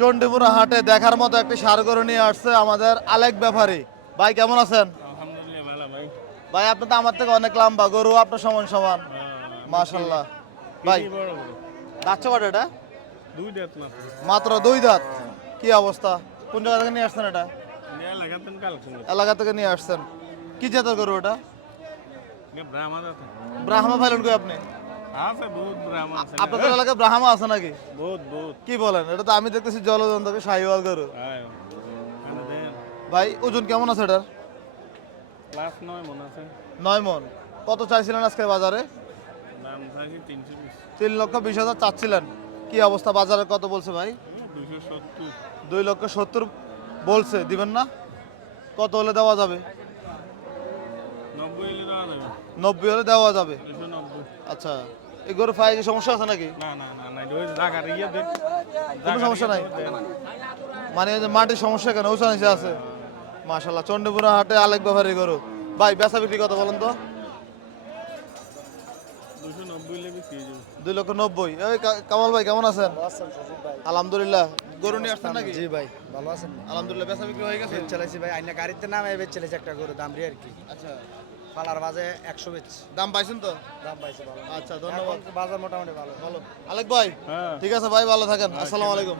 চণ্ডীপুরা হাটে দেখার মতো একটি ষাঁড় গরু নিয়ে আসছে আমাদের আলেক ব্যাপারী। ভাই কেমন আছেন? আলহামদুলিল্লাহ ভালো ভাই। ভাই আপনি তো আমার থেকে অনেক লম্বা, গরু আপনার সমান সমান, মাশাল্লাহ। ভাই বড় বড় দাচ্ছে কটা এটা? দুই দাঁত মাত্র। মাত্র 2 দাঁত। কি অবস্থা? কোন জায়গা থেকে নিয়ে আসছেন এটা? নিয়ে লাগাতেন কালকে এলাকা থেকে নিয়ে আসছেন। কি জাতের গরু এটা? ব্রাহ্মা দাঁত ব্রাহ্মা ফাইলেন কই আপনি? আছে, বহুত ব্রাহ্মা আছে। আপনাদের এলাকায় ব্রাহ্মা আছে নাকি? বহুত বহুত। কি বলেন? এটা তো আমি দেখতেছি জলজন্তকে শাহিওয়াল গরু। হ্যাঁ মানে দেন ভাই ওজন কেমন আছে এটার? ক্লাস 9 মনে আছে। 9 মণ। কত চাইছিলেন আজকে বাজারে? দাম থাকি 320। 3,20,000 চাচ্ছিলেন। কি অবস্থা বাজারে কত বলছে ভাই? 270। 2,70,000 বলছে, দিবেন না? কত হলে দেওয়া যাবে? 90 এলে দেওয়া যাবে। 90 হলে দেওয়া যাবে। 290। আচ্ছা, এই গরু ফাই কি সমস্যা আছে নাকি? না না না না, ওই জায়গার ইয়ে দেন। কোনো সমস্যা নাই? মানে ওই যে মাটির সমস্যা কেন? উঁচা নিচে আছে। মাশাল্লাহ, চণ্ডীপুরা হাটে আলেক ব্যাপারী গরু। ভাই বেচা বিক্রি কত বলেন তো? 290 এলে বিক্রি হয়ে যাবে। 2,90,000। এই কামাল ভাই কেমন আছেন? আলহামদুলিল্লাহ। গরু নিয়ে আসছেন নাকি? জি ভাই, ভালো আছেন? আলহামদুলিল্লাহ, বেচা বিক্রি হয়ে গেছে। চালাইছি ভাই, আইনা গাড়িতে নামে বেচ চালাইছি একটা গরু, দাম রে আর কি। আচ্ছা, পালার বাজে 100 বেচ। দাম পাইছেন তো? দাম পাইছি ভালো। আচ্ছা, ধন্যবাদ। এখন বাজার মোটামুটি ভালো। ভালো আলেক ভাই, হ্যাঁ। ঠিক আছে ভাই, ভালো থাকেন। আসসালামু আলাইকুম।